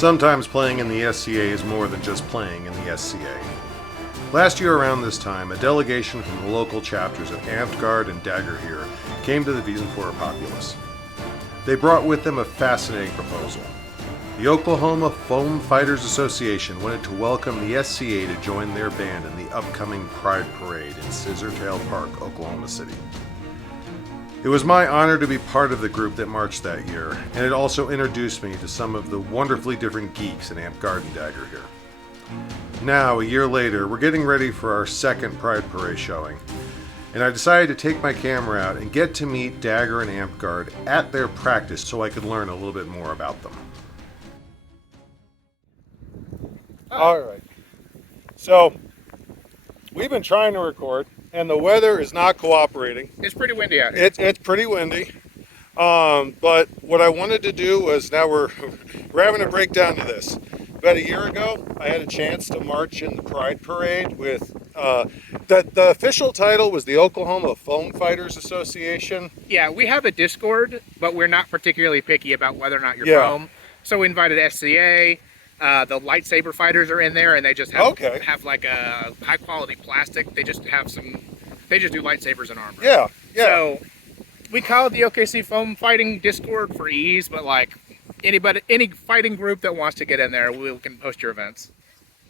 Sometimes playing in the SCA is more than just playing in the SCA. Last year around this time, a delegation from the local chapters of Amtguard and Dagorhir came to the Wiesenforer Populace. They brought with them a fascinating proposal. The Oklahoma Foam Fighters Association wanted to welcome the SCA to join their band in the upcoming Pride Parade in Scissortail Park, Oklahoma City. It was my honor to be part of the group that marched that year, and it also introduced me to some of the wonderfully different geeks in Amtguard and Dagorhir. Now, a year later, we're getting ready for our second Pride Parade showing, and I decided to take my camera out and get to meet Dagor and Amtguard at their practice so I could learn a little bit more about them. All right, so we've been trying to record, and the weather is not cooperating. It's pretty windy out here. It's pretty windy. But what I wanted to do was, now we're having a breakdown to this. About a year ago, I had a chance to march in the Pride Parade with, the official title was the Oklahoma Foam Fighters Association. Yeah, we have a Discord, but we're not particularly picky about whether or not you're foam. So we invited SCA. The lightsaber fighters are in there, and they just have like a high quality plastic. They just do lightsabers and armor. Yeah. So we call it the OKC Foam Fighting Discord for ease, but like any fighting group that wants to get in there, we can host your events.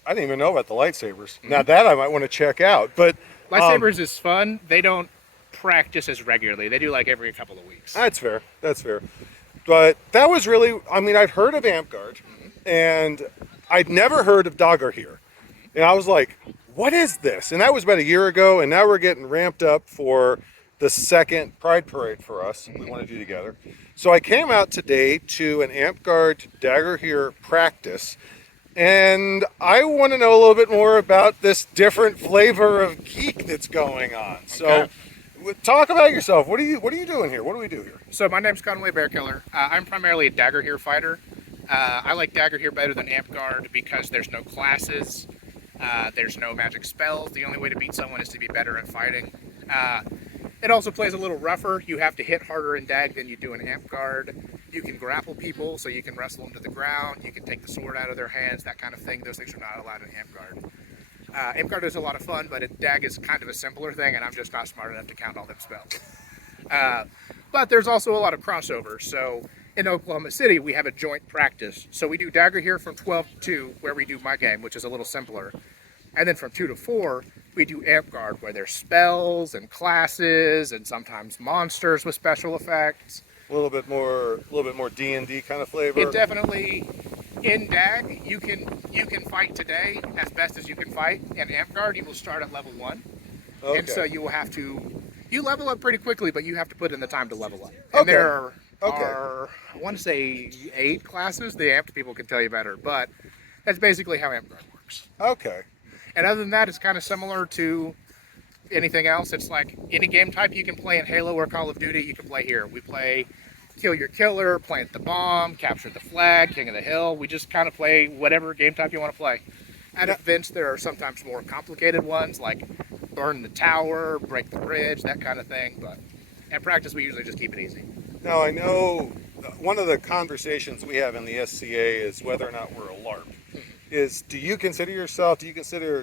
I didn't even know about the lightsabers. Mm-hmm. Now that I might want to check out, but lightsabers is fun. They don't practice as regularly. They do like every couple of weeks. That's fair. But that was really, I mean, I'd heard of Amtguard. And I'd never heard of Dagorhir. And I was like, what is this? And that was about a year ago, and now we're getting ramped up for the second Pride Parade for us we want to do together. So I came out today to an Amtguard Dagorhir practice, and I want to know a little bit more about this different flavor of geek that's going on. So talk about yourself. What are you doing here? What do we do here? So my name's Conway Bearkiller. I'm primarily a Dagorhir fighter. I like Dagorhir better than Amtguard because there's no classes, there's no magic spells. The only way to beat someone is to be better at fighting. It also plays a little rougher. You have to hit harder in Dag than you do in Amtguard. You can grapple people, so you can wrestle them to the ground. You can take the sword out of their hands, that kind of thing. Those things are not allowed in Amtguard. Amtguard is a lot of fun, but Dag is kind of a simpler thing, and I'm just not smart enough to count all them spells. But there's also a lot of crossover. So in Oklahoma City, we have a joint practice. So we do Dagorhir from 12 to 2, where we do my game, which is a little simpler. And then from 2 to 4, we do Amtguard, where there's spells and classes and sometimes monsters with special effects. A little bit more D&D kind of flavor. It definitely, in Dag, you can fight today as best as you can fight. In Amtguard, you will start at level 1. Okay. And so you will have to, you level up pretty quickly, but you have to put in the time to level up. And there are, I want to say 8 classes. The Amped people can tell you better, but that's basically how Amtguard works. Okay. And other than that, it's kind of similar to anything else. It's like any game type you can play in Halo or Call of Duty, you can play here. We play Kill Your Killer, Plant the Bomb, Capture the Flag, King of the Hill. We just kind of play whatever game type you want to play. At events, there are sometimes more complicated ones, like Burn the Tower, Break the Bridge, that kind of thing. But at practice, we usually just keep it easy. Now, I know one of the conversations we have in the SCA is whether or not we're a LARP. Do you consider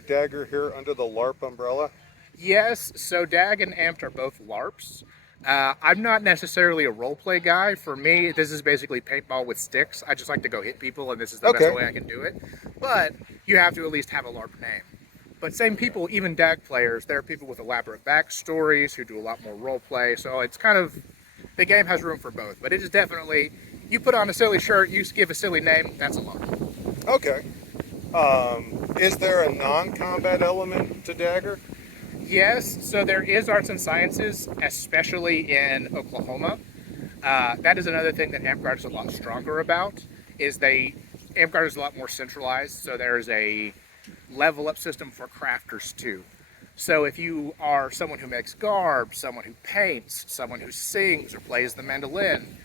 Dagorhir under the LARP umbrella? Yes, so Dag and Amped are both LARPs. I'm not necessarily a roleplay guy. For me, this is basically paintball with sticks. I just like to go hit people, and this is the best way I can do it. But you have to at least have a LARP name. But same people, even Dag players, there are people with elaborate backstories who do a lot more roleplay. So it's kind of, the game has room for both. But it is definitely, you put on a silly shirt, you give a silly name, that's a LARP. Okay. Is there a non-combat element to Dagor? Yes, so there is arts and sciences, especially in Oklahoma. That is another thing that Amtguard is a lot stronger about, Amtguard is a lot more centralized, so there's a level up system for crafters too. So if you are someone who makes garb, someone who paints, someone who sings or plays the mandolin,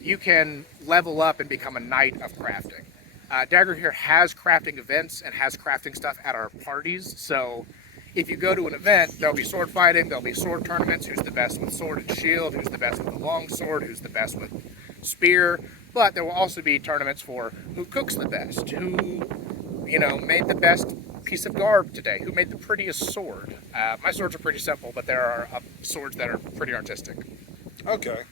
you can level up and become a knight of crafting. Dagorhir has crafting events and has crafting stuff at our parties, so if you go to an event, there'll be sword fighting, there'll be sword tournaments, who's the best with sword and shield, who's the best with the long sword, who's the best with spear. But there will also be tournaments for who cooks the best, who, made the best piece of garb today, who made the prettiest sword. My swords are pretty simple, but there are swords that are pretty artistic. Okay.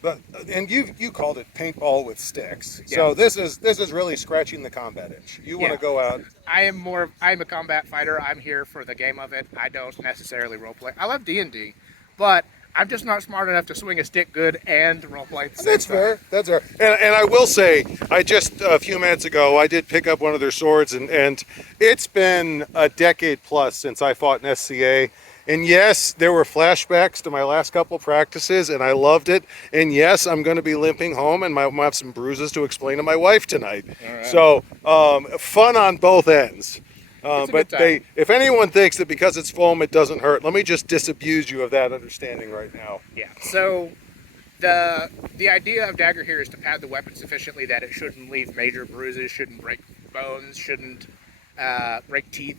But and you called it paintball with sticks. Yeah. So this is really scratching the combat itch. You want to go out. I'm a combat fighter. I'm here for the game of it. I don't necessarily roleplay. I love D&D, but I'm just not smart enough to swing a stick good and roleplay at the same That's time. fair. That's fair. And I will say, I just a few minutes ago, I did pick up one of their swords, and it's been a decade plus since I fought in SCA. And yes, there were flashbacks to my last couple practices, and I loved it. And yes, I'm going to be limping home, and I have some bruises to explain to my wife tonight. Right. So fun on both ends. But time. if anyone thinks that because it's foam it doesn't hurt, let me just disabuse you of that understanding right now. Yeah. So the idea of Dagorhir is to pad the weapon sufficiently that it shouldn't leave major bruises, shouldn't break bones, shouldn't break teeth.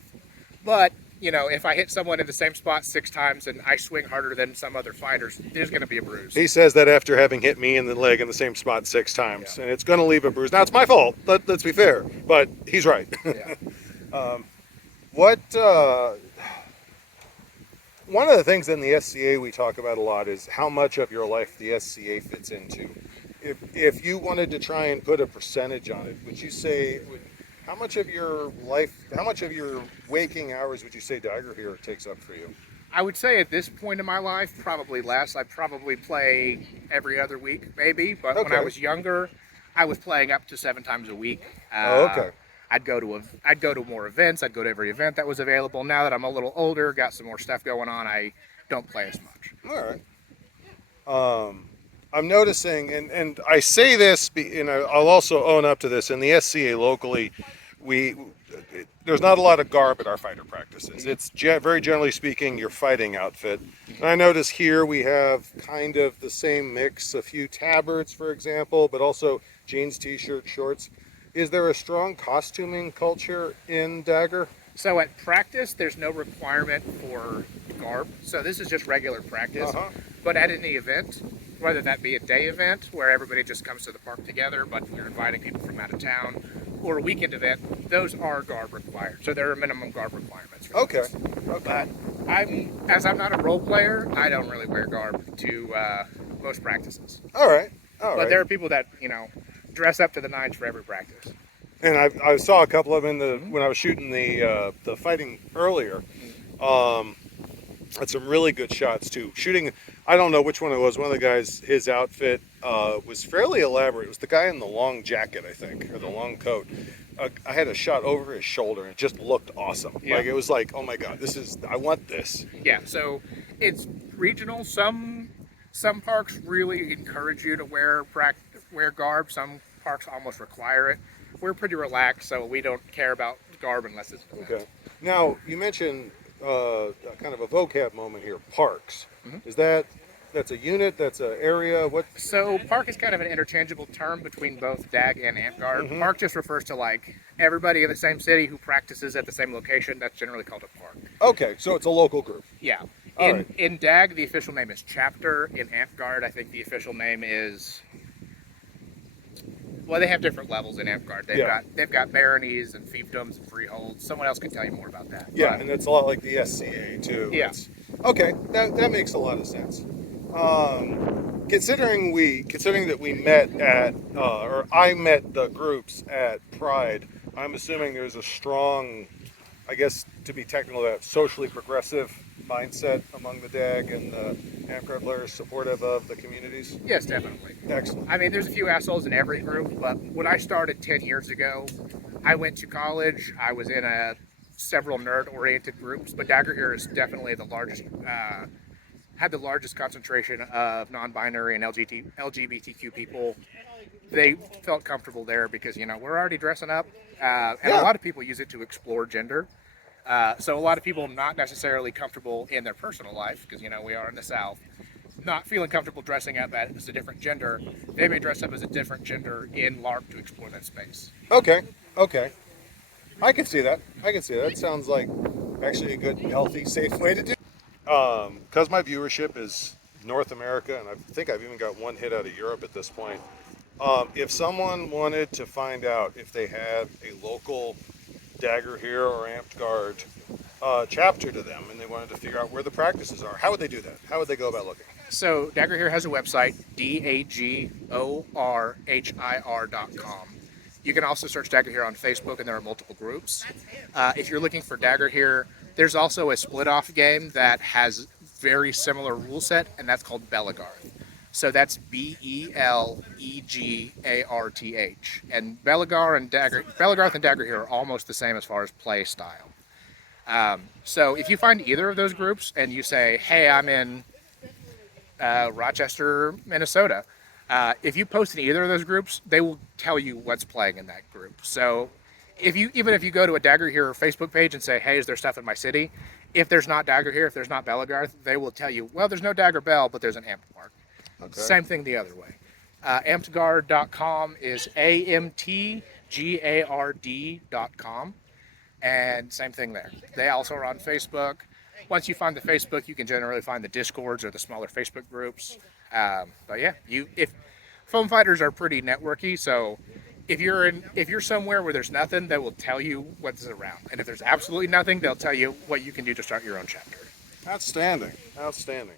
But if I hit someone in the same spot 6 times and I swing harder than some other fighters, there's going to be a bruise. He says that after having hit me in the leg in the same spot 6 times, and it's going to leave a bruise. Now, it's my fault, let's be fair, but he's right. Yeah. One of the things in the SCA we talk about a lot is how much of your life the SCA fits into. If you wanted to try and put a percentage on it, would you say, how much of your life, how much of your waking hours would you say Dagorhir takes up for you? I would say at this point in my life, probably less. I probably play every other week, maybe. But when I was younger, I was playing up to 7 times a week. Okay. I'd go to more events. I'd go to every event that was available. Now that I'm a little older, got some more stuff going on, I don't play as much. All right. I'm noticing, and I say this, I'll also own up to this. In the SCA locally, there's not a lot of garb at our fighter practices. It's very generally speaking your fighting outfit. And I notice here we have kind of the same mix, a few tabards, for example, but also jeans, t-shirt, shorts. Is there a strong costuming culture in Dagor? So at practice, there's no requirement for garb. So this is just regular practice. But at any event, whether that be a day event where everybody just comes to the park together, but you're inviting people from out of town, or a weekend event, those are garb required. So there are minimum garb requirements. For those. But I'm not a role player, I don't really wear garb to most practices. All right. But there are people that, dress up to the nines for every practice. And I saw a couple of them when I was shooting the fighting earlier. Had some really good shots too. Shooting, I don't know which one it was. One of the guys, his outfit was fairly elaborate. It was the guy in the long jacket, I think, or the long coat. I had a shot over his shoulder, and it just looked awesome. Yeah. Like it was like, oh my god, I want this. Yeah. So it's regional. Some parks really encourage you to wear garb. Some parks almost require it. We're pretty relaxed, so we don't care about garb unless it's okay. Now you mentioned kind of a vocab moment here. Parks. Is that's a unit? That's an area? What? So park is kind of an interchangeable term between both DAG and Amtguard. Park just refers to like everybody in the same city who practices at the same location. That's generally called a park. Okay, so it's a local group. Yeah. Right. In DAG, the official name is chapter. In Amtguard, I think the official name is. Well, they have different levels in Amtguard. They've got baronies and fiefdoms and freeholds. Someone else can tell you more about that. Yeah, and it's a lot like the SCA too. Yeah. Okay, that makes a lot of sense. Considering that we met at, or I met the groups at Pride, I'm assuming there's a strong, I guess to be technical, that socially progressive mindset among the DAG and the Amtguard players supportive of the communities? Yes, definitely. Excellent. I mean, there's a few assholes in every group, but when I started 10 years ago, I went to college. I was in several nerd-oriented groups, but Dagorhir is definitely the largest, had the largest concentration of non-binary and LGBTQ people. They felt comfortable there because, we're already dressing up, and a lot of people use it to explore gender. So a lot of people not necessarily comfortable in their personal life, because, we are in the South, not feeling comfortable dressing up as a different gender, they may dress up as a different gender in LARP to explore that space. Okay. I can see that. It sounds like actually a good, healthy, safe way to do it. Because my viewership is North America, and I think I've even got one hit out of Europe at this point, If someone wanted to find out if they had a local Dagorhir or Amtguard chapter to them and they wanted to figure out where the practices are, how would they do that? How would they go about looking? So Dagorhir has a website, dagorhir.com. You can also search Dagorhir on Facebook, and there are multiple groups. If you're looking for Dagorhir, there's also a split-off game that has very similar rule set, and that's called Belegarth. So that's Belegarth. And Belegarth and Dagorhir are almost the same as far as play style. So if you find either of those groups and you say, hey, I'm in Rochester, Minnesota, if you post in either of those groups, they will tell you what's playing in that group. So even if you go to a Dagorhir Facebook page and say, hey, is there stuff in my city? If there's not Dagorhir, if there's not Belegarth, they will tell you, well, there's no Dagor Bell, but there's an Amtguard. Okay. Same thing the other way. Amtguard.com is AMTGARD.com. And same thing there. They also are on Facebook. Once you find the Facebook, you can generally find the Discords or the smaller Facebook groups. But yeah, if foam fighters are pretty networky, so if you're somewhere where there's nothing, they will tell you what's around. And if there's absolutely nothing, they'll tell you what you can do to start your own chapter. Outstanding. Outstanding.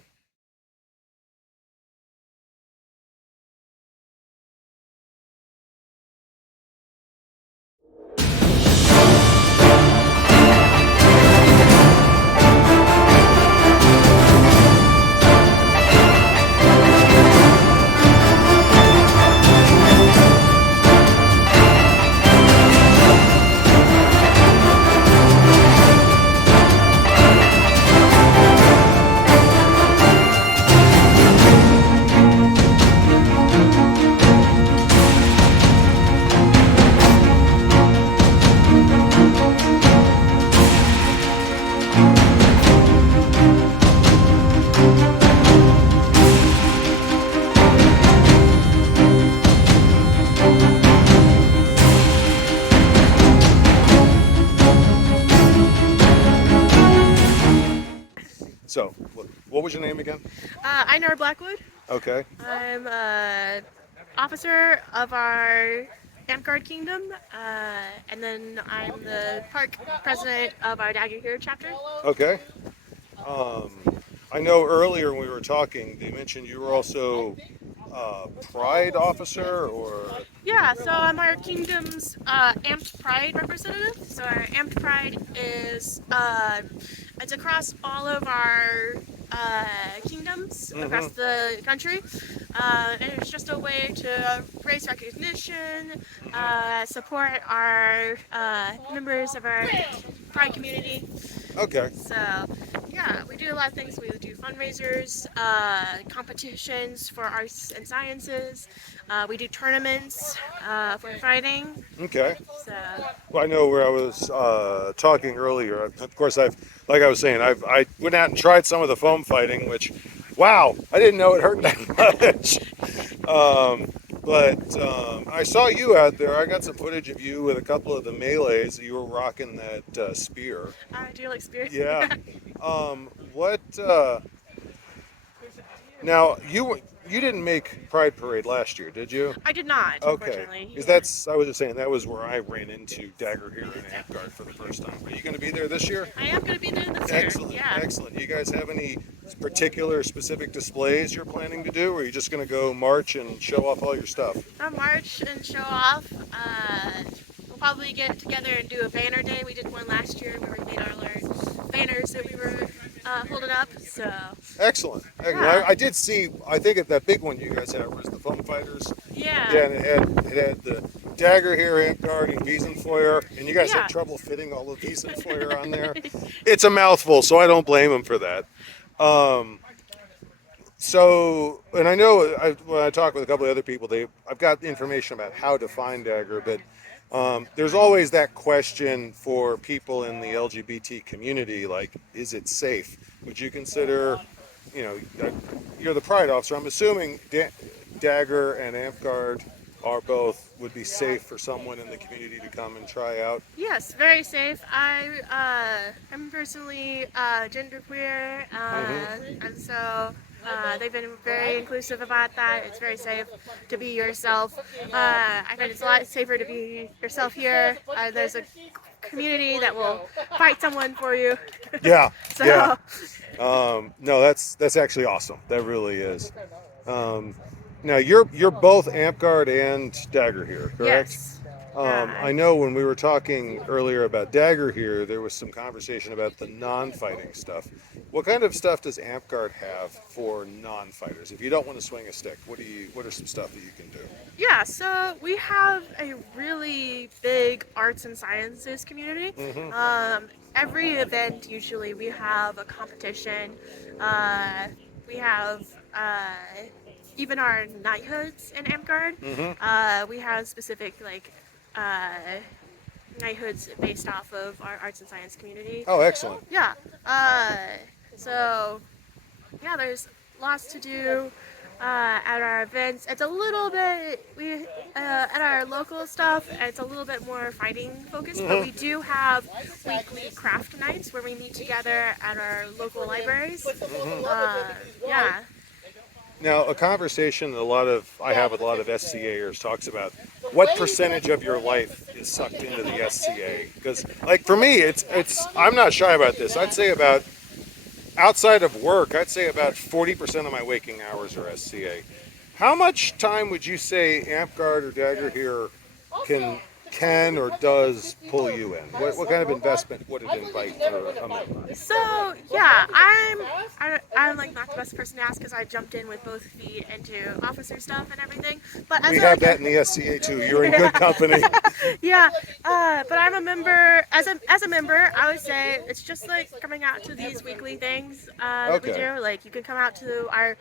So, what was your name again? Einar Blackwood. Okay. I'm officer of our Amtguard Kingdom, and then I'm the park president of our Dagorhir chapter. Okay. I know earlier when we were talking, they mentioned you were also Pride officer, or? Yeah, so I'm our kingdom's Amped Pride representative. So our Amped Pride is it's across all of our kingdoms across the country, and it's just a way to raise recognition, support our members of our Pride community. Okay. So, yeah, we do a lot of things. We do fundraisers, competitions for arts and sciences. We do tournaments for fighting. Okay. So. Well, I know where I was talking earlier. Of course, I was saying, I went out and tried some of the foam fighting, which, wow, I didn't know it hurt that much. But I saw you out there. I got some footage of you with a couple of the melees. You were rocking that spear. I do like spears. Yeah. Now you didn't make Pride Parade last year, did you? I did not. Okay. Unfortunately. Because I was just saying that was where I ran into Dagorhir and Amtguard for the first time. Are you going to be there this year? I am going to be there this Excellent. year. Yeah. Excellent. You guys have any particular specific displays you're planning to do, or are you just going to go march and show off all your stuff? I'll march and show off. We'll probably get together and do a banner day. We did one last year where we made all our banners that we were holding up. So. Excellent. Yeah. I did see. I think that big one you guys had was the foam fighters. Yeah. Yeah, and it had the Dagorhir, Amtguard, and Wiesenfeuer, and you guys had trouble fitting all of Wiesenfeuer on there. It's a mouthful, so I don't blame them for that. So, and I know when I talk with a couple of other people, I've got information about how to find Dagor, but there's always that question for people in the LGBT community, like, is it safe? Would you consider, you're the Pride officer, I'm assuming Dagor and Amtguard would be safe for someone in the community to come and try out? Yes, very safe. I'm personally genderqueer, and so They've been very inclusive about that. It's very safe to be yourself. I find it's a lot safer to be yourself here. There's a community that will fight someone for you. Yeah, So, yeah. No, that's actually awesome. That really is. Now you're both Amtguard and Dagorhir, correct? yes. I know when we were talking earlier about Dagorhir, there was some conversation about the non-fighting stuff. What kind of stuff does Amtguard have for non-fighters? If you don't want to swing a stick, what are some stuff that you can do? Yeah, so we have a really big arts and sciences community. Every event, usually, we have a competition. We have even our knighthoods in Amtguard. We have specific knighthoods based off of our arts and science community. Oh, excellent. Yeah. So yeah, there's lots to do at our events. It's a little bit at our local stuff. It's a little bit more fighting focused, but we do have weekly craft nights where we meet together at our local libraries. Yeah. Now, a conversation that I have with a lot of SCAers talks about what percentage of your life is sucked into the SCA. Because, like, for me, it's I'm not shy about this. I'd say about, outside of work, I'd say about 40% of my waking hours are SCA. How much time would you say Amtguard or Dagorhir can or does pull you in? What kind of investment would it invite for a member? So yeah, I'm like not the best person to ask because I jumped in with both feet into officer stuff and everything. But We have that in the SCA too. You're in good company. Yeah, but I'm a member. As a member, I would say it's just like coming out to these weekly things that we do. Like you can come out to our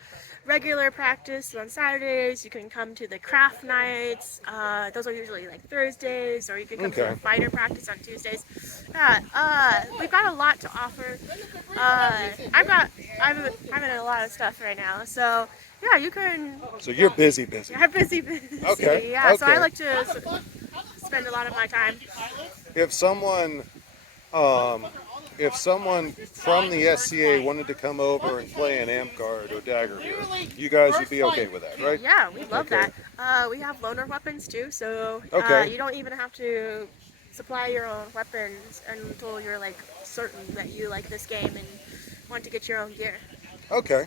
regular practice on Saturdays. You can come to the craft nights. Those are usually like Thursdays, or you can come to the fighter practice on Tuesdays. Yeah, we've got a lot to offer. I'm in a lot of stuff right now, so yeah, you can. So you're busy. I'm busy. Okay. Yeah, okay. so I like to spend a lot of my time. If someone from the SCA wanted to come over and play an Amtguard or Dagorhir, you guys would be okay with that, right? Yeah, we love that. We have loaner weapons too, so you don't even have to supply your own weapons until you're like certain that you like this game and want to get your own gear. Okay.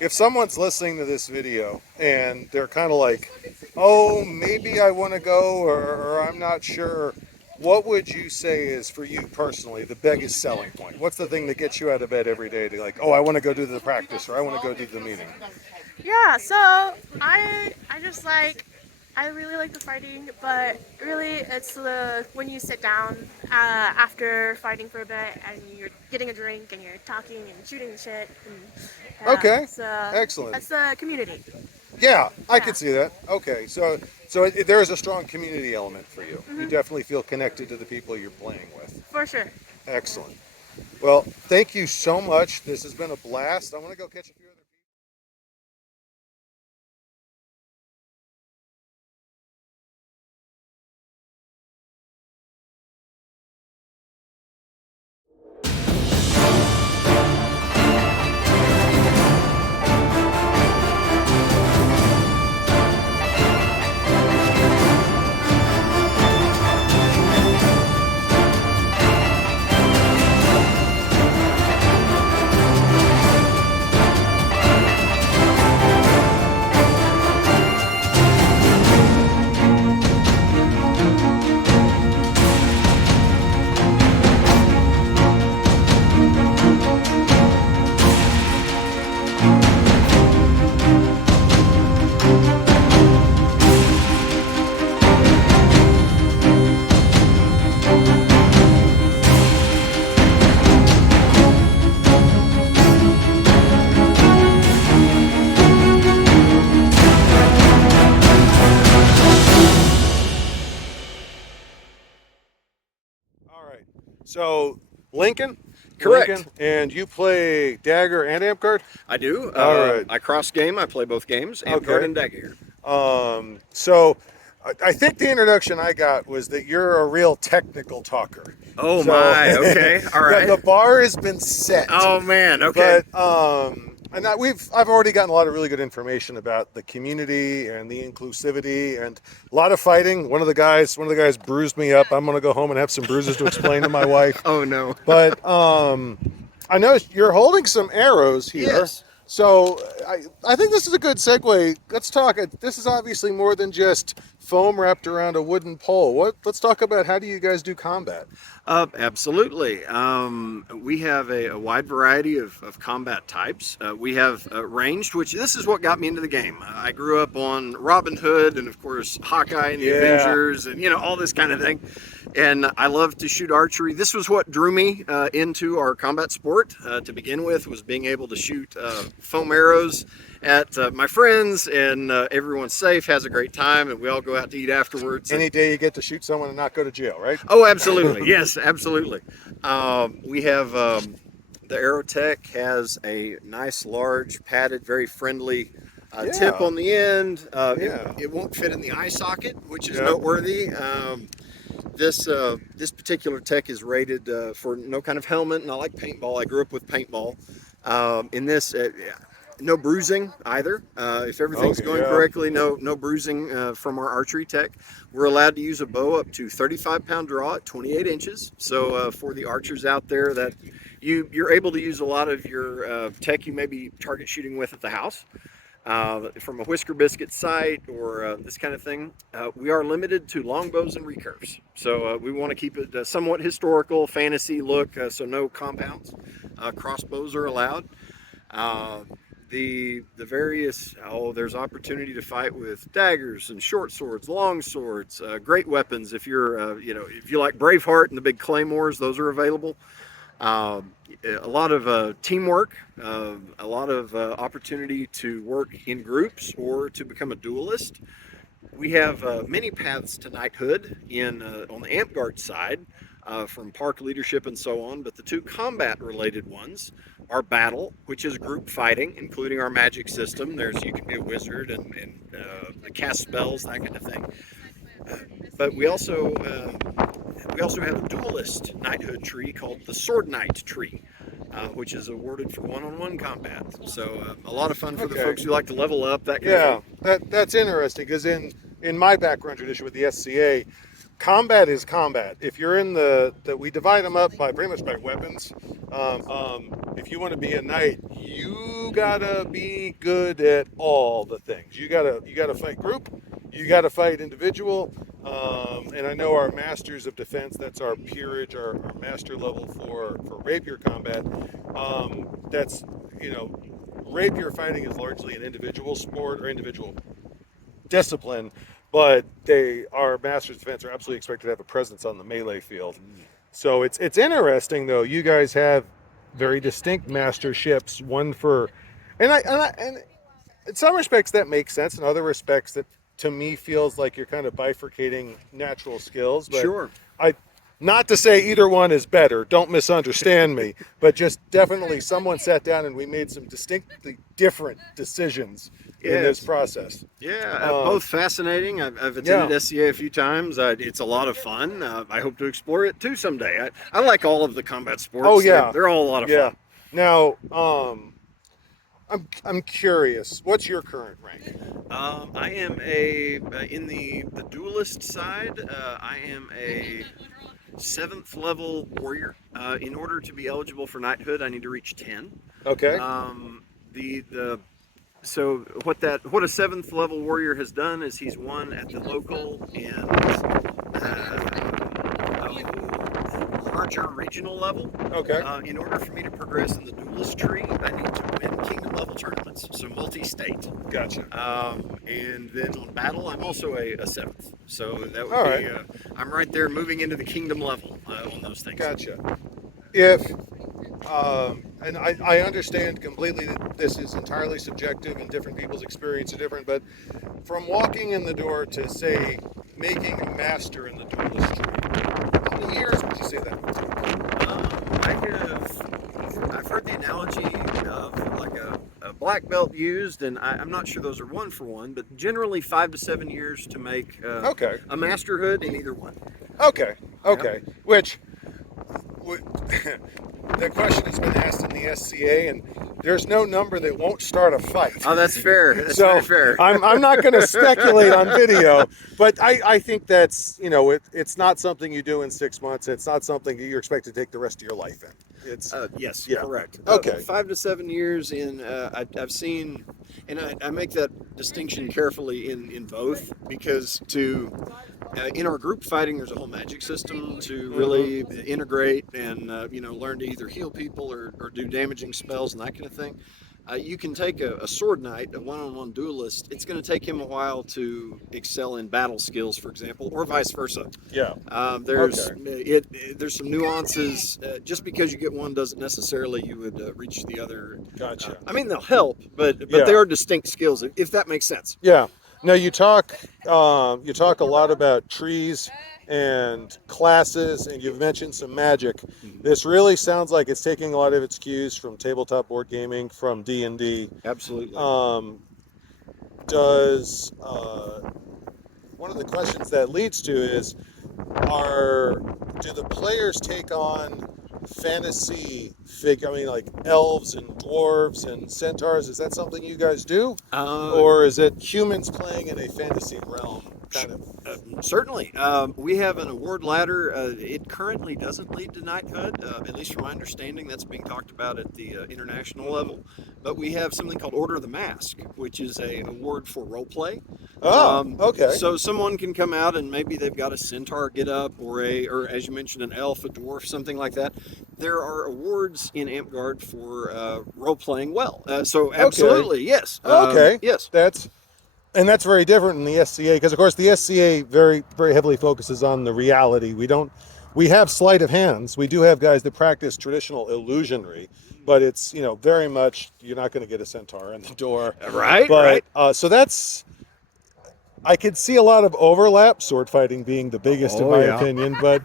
If someone's listening to this video and they're kind of like, oh, maybe I want to go, or I'm not sure, what would you say is, for you personally, the biggest selling point? What's the thing that gets you out of bed every day to like, oh, I want to go do the practice, or I want to go do the meeting? Yeah, so I really like the fighting, but really it's when you sit down after fighting for a bit and you're getting a drink and you're talking and shooting shit. And, okay, so excellent. That's the community. Yeah, I could see that. Okay, so there is a strong community element for you. You definitely feel connected to the people you're playing with. For sure. Excellent. Well, thank you so much. This has been a blast. I want to go catch a few other. So, Lincoln? Correct. Lincoln, and you play Dagger and Amtguard? I do. All right. I cross game. I play both games, Amtguard and Dagorhir. I think the introduction I got was that you're a real technical talker. Oh So- my, okay, all right. The bar has been set. Oh man, okay. But and I've already gotten a lot of really good information about the community and the inclusivity and a lot of fighting. One of the guys bruised me up. I'm gonna go home and have some bruises to explain to my wife. Oh no. But I noticed you're holding some arrows here. Yes. So I think this is a good segue. Let's talk. This is obviously more than just foam wrapped around a wooden pole. Let's talk about how do you guys do combat? Absolutely. We have a wide variety of combat types. We have ranged, which this is what got me into the game. I grew up on Robin Hood and of course Hawkeye and the Avengers and all this kind of thing. And I love to shoot archery. This was what drew me into our combat sport to begin with, was being able to shoot foam arrows at my friends, and everyone's safe, has a great time, and we all go out to eat afterwards. Any day you get to shoot someone and not go to jail, right? Oh, absolutely. Yes, absolutely. We have the Aerotech has a nice, large, padded, very friendly tip on the end. It won't fit in the eye socket, which is noteworthy. This particular tech is rated for no kind of helmet, and I like paintball. I grew up with paintball. In this, no bruising either. If everything's going correctly, no bruising from our archery tech. We're allowed to use a bow up to 35-pound draw at 28 inches. So for the archers out there, that you're able to use a lot of your tech you may be target shooting with at the house. From a whisker biscuit sight or this kind of thing. We are limited to longbows and recurves. So we want to keep it a somewhat historical fantasy look, so no compounds. Crossbows are allowed. The various, there's opportunity to fight with daggers and short swords, long swords, great weapons. If you're, if you like Braveheart and the big claymores, those are available. A lot of teamwork, a lot of opportunity to work in groups or to become a duelist. We have many paths to knighthood on the Amtguard side, from park leadership and so on, but the two combat related ones are battle, which is group fighting, including our magic system. You can be a wizard and cast spells, that kind of thing. But we also have a duelist knighthood tree called the Sword Knight tree, which is awarded for one-on-one combat. So a lot of fun for the folks who like to level up. That kind of thing. That's interesting because in my background tradition with the SCA, combat is combat. If you're in we divide them up by pretty much by weapons. If you want to be a knight, you gotta be good at all the things. You gotta fight group. You gotta fight individual. And I know our masters of defense, that's our peerage, our master level for rapier combat. That's rapier fighting is largely an individual sport or individual discipline. But our masters of defense are absolutely expected to have a presence on the melee field. So it's interesting though. You guys have very distinct masterships. One for, and in some respects that makes sense. In other respects, that to me feels like you're kind of bifurcating natural skills. But Sure. Not to say either one is better. Don't misunderstand me. But just definitely someone sat down and we made some distinctly different decisions in this process. Yeah, both fascinating. I've attended SCA a few times. It's a lot of fun. I hope to explore it too someday. I like all of the combat sports. Oh yeah, they're all a lot of fun. Now, I'm curious. What's your current rank? I am in the duelist side. I am a 7th level warrior. In order to be eligible for knighthood, I need to reach 10. Okay. So what a 7th level warrior has done is he's won at the local and larger regional level. Okay. In order for me to progress in the duelist tree, I need to win kingdom level tournaments, so multi-state. Gotcha. And then on battle, I'm also a 7th. So that would be, I'm right there moving into the kingdom level on those things. Gotcha. And I understand completely that this is entirely subjective and different people's experience are different, but from walking in the door to, say, making a master in the duelist tree, how many years would you say that would take? I've heard the analogy of like a black belt used, and I'm not sure those are 1 for 1, but generally 5 to 7 years to make Okay. a masterhood in either one. Okay. Which the question has been asked in the SCA, and there's no number that won't start a fight. Oh, that's fair. That's so very fair. I'm not going to speculate on video, but I think that's, it's not something you do in 6 months. It's not something you expect to take the rest of your life in. It's yes, yeah. correct. Okay. 5 to 7 years in, I've seen, and I make that distinction carefully in both, because in our group fighting, there's a whole magic system to really integrate and learn to either heal people or do damaging spells and that kind of thing. You can take a sword knight, a one-on-one duelist. It's going to take him a while to excel in battle skills, for example, or vice versa. Yeah. There's some nuances. Just because you get one doesn't necessarily you would reach the other. Gotcha. I mean, they'll help, but they are distinct skills, if that makes sense. Yeah. Now you talk a lot about trees and classes, and you've mentioned some magic. This really sounds like it's taking a lot of its cues from tabletop board gaming, from D&D. Absolutely. Does one of the questions that leads to is, do the players take on fantasy like elves and dwarves and centaurs? Is that something you guys do, or is it humans playing in a fantasy realm kind of? Certainly. We have an award ladder. It currently doesn't lead to knighthood, at least from my understanding. That's being talked about at the international level. But we have something called Order of the Mask, which is a award for role play. Okay. So someone can come out and maybe they've got a centaur get up, or as you mentioned, an elf, a dwarf, something like that. There are awards in Amtguard for role playing well. So absolutely, yes. Okay. Yes. That's very different in the SCA, because of course the SCA very, very heavily focuses on the reality. We have sleight of hands. We do have guys that practice traditional illusionry, but it's, very much, you're not going to get a centaur in the door. Right. But, so I could see a lot of overlap, sword fighting being the biggest in my opinion, but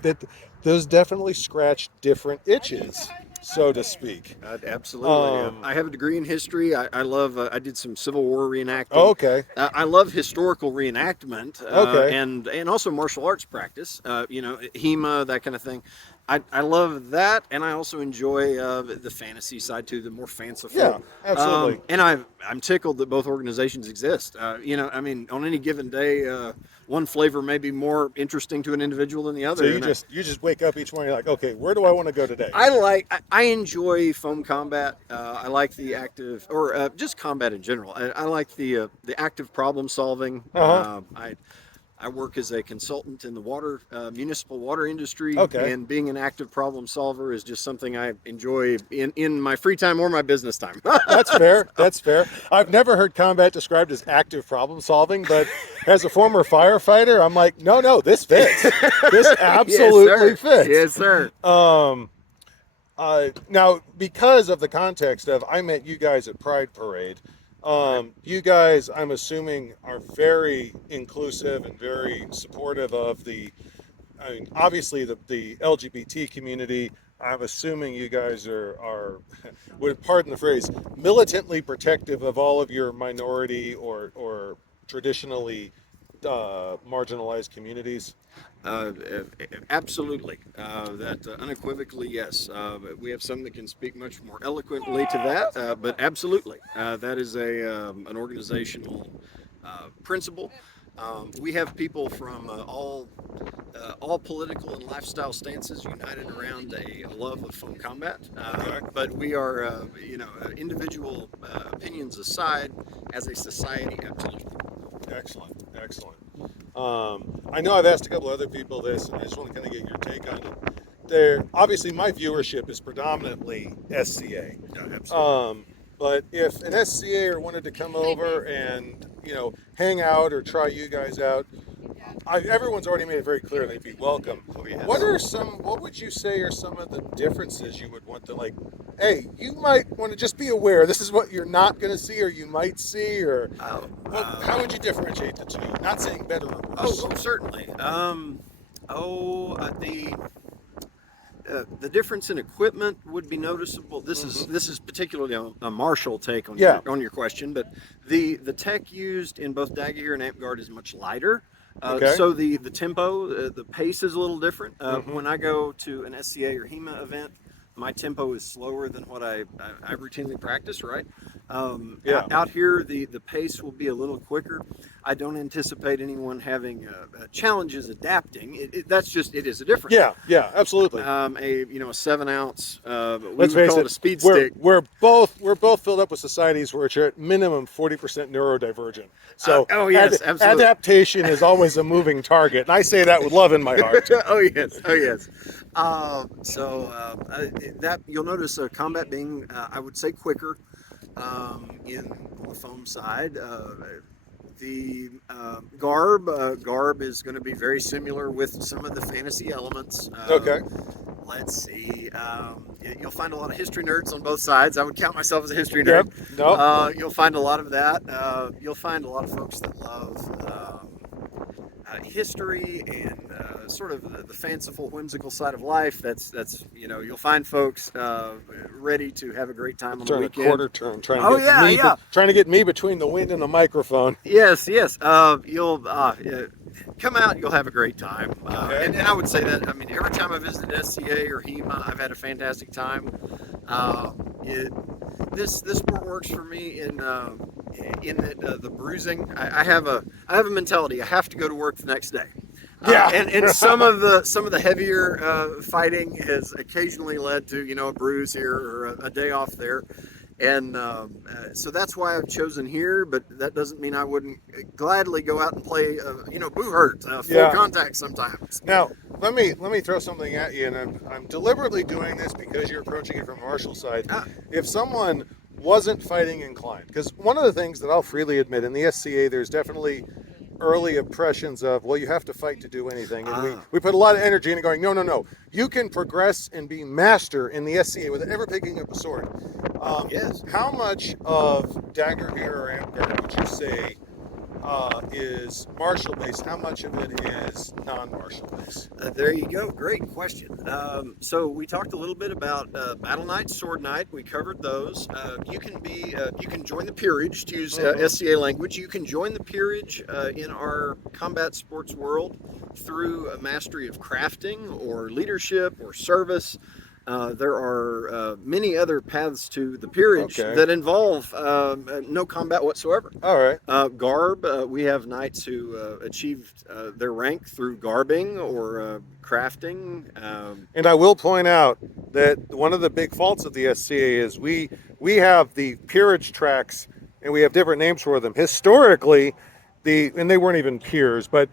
those definitely scratch different itches, so to speak. Absolutely. I have a degree in history. I love, I did some Civil War reenacting. Okay. I love historical reenactment. Okay. And also martial arts practice, HEMA, that kind of thing. I love that, and I also enjoy the fantasy side too, the more fanciful. Yeah, absolutely. And I'm tickled that both organizations exist. On any given day, one flavor may be more interesting to an individual than the other. So you just wake up each morning, you're like, okay, where do I want to go today? I enjoy foam combat. I like the active, or just combat in general. I like the active problem solving. I work as a consultant in the municipal water industry, and being an active problem solver is just something I enjoy in my free time or my business time. That's fair. That's fair. I've never heard combat described as active problem solving, but as a former firefighter, I'm like, no, this fits. This absolutely fits. Yes, sir. Now, because of the context of, I met you guys at Pride Parade. You guys, I'm assuming, are very inclusive and very supportive of obviously the LGBT community. I'm assuming you guys are would pardon the phrase, militantly protective of all of your minority or traditionally marginalized communities. Absolutely. That unequivocally, yes. We have some that can speak much more eloquently to that, but absolutely, that is an organizational principle. We have people from all political and lifestyle stances united around a love of foam combat. But we are, individual opinions aside, as a society, absolutely. Excellent. I know I've asked a couple other people this, and I just want to kind of get your take on it. Obviously, my viewership is predominantly SCA. Yeah, absolutely. But if an SCA wanted to come over and hang out or try you guys out, everyone's already made it very clear they'd be welcome. Oh, yes. What would you say are some of the differences you would want to, hey, you might want to just be aware, this is what you're not going to see, or you might see, or how would you differentiate the two? Not saying better or worse. Oh, certainly. the difference in equipment would be noticeable. This is particularly a martial take on your question, but the tech used in both Dagorhir and Amtguard is much lighter. So the tempo, the pace is a little different. When I go to an SCA or HEMA event, my tempo is slower than what I routinely practice, right? Out here, the pace will be a little quicker. I don't anticipate anyone having challenges adapting. It is a difference. Yeah, absolutely. A 7 ounce, Let's face call it, a speed stick. We're both filled up with societies which are at minimum 40% neurodivergent. So absolutely. Adaptation is always a moving target, and I say that with love in my heart. Oh yes. That you'll notice combat being, I would say, quicker on the foam side. The garb is going to be very similar with some of the fantasy elements. Let's see. You'll find a lot of history nerds on both sides. I would count myself as a history nerd. You'll find a lot of that. You'll find a lot of folks that love history and sort of the fanciful, whimsical side of life. That's you'll find folks ready to have a great time on the weekend. Quarter turn, trying to get me between the wind and the microphone. Yes. You'll come out. You'll have a great time. And I would say that. I mean, every time I visited SCA or HEMA, I've had a fantastic time. This sport works for me in that the bruising. I have a mentality. I have to go to work the next day. And some of the heavier fighting has occasionally led to a bruise here or a day off there, and so that's why I've chosen here. But that doesn't mean I wouldn't gladly go out and play boo hurt full contact sometimes. Now let me throw something at you, and I'm deliberately doing this because you're approaching it from Marshall side. If someone wasn't fighting inclined, because one of the things that I'll freely admit in the SCA, there's definitely early impressions of, well, you have to fight to do anything, and we put a lot of energy into going, no, you can progress and be master in the SCA without ever picking up a sword. How much of Dagorhir or Amtguard would you say is martial based? How much of it is non-martial based? There you go. Great question. So we talked a little bit about Battle Knight, Sword Knight. We covered those. You can join the peerage, to use SCA language. You can join the peerage in our combat sports world through a mastery of crafting or leadership or service. There are many other paths to the peerage that involve no combat whatsoever. All right. Garb, we have knights who achieved their rank through garbing or crafting. And I will point out that one of the big faults of the SCA is we have the peerage tracks, and we have different names for them. Historically, and they weren't even peers, but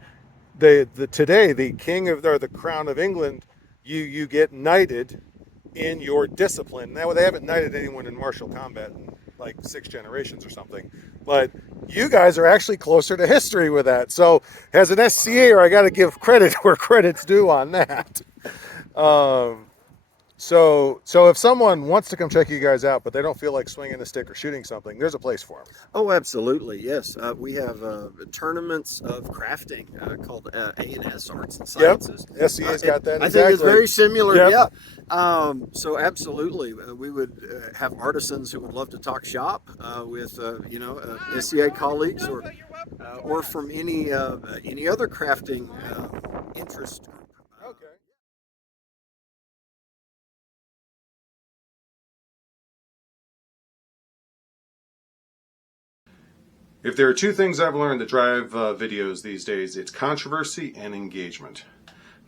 today the king of or the crown of England, you get knighted in your discipline. Now, they haven't knighted anyone in martial combat in like 6 generations or something, but you guys are actually closer to history with that. So as an SCA, I got to give credit where credit's due on that. So if someone wants to come check you guys out, but they don't feel like swinging a stick or shooting something, there's a place for them. Oh, absolutely, yes. We have tournaments of crafting called A&S, Arts and Sciences. Yep, SCA's got that. I think it's very similar, So absolutely, we would have artisans who would love to talk shop with SCA colleagues or from any other crafting interest group. Okay. If there are 2 things I've learned that drive videos these days, it's controversy and engagement.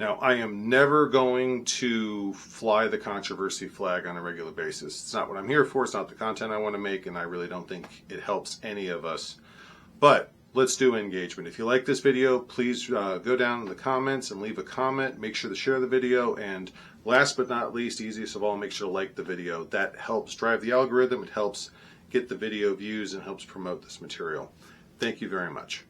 Now, I am never going to fly the controversy flag on a regular basis. It's not what I'm here for. It's not the content I want to make, and I really don't think it helps any of us. But let's do engagement. If you like this video, please go down in the comments and leave a comment. Make sure to share the video. And last but not least, easiest of all, make sure to like the video. That helps drive the algorithm. It helps get the video views and helps promote this material. Thank you very much.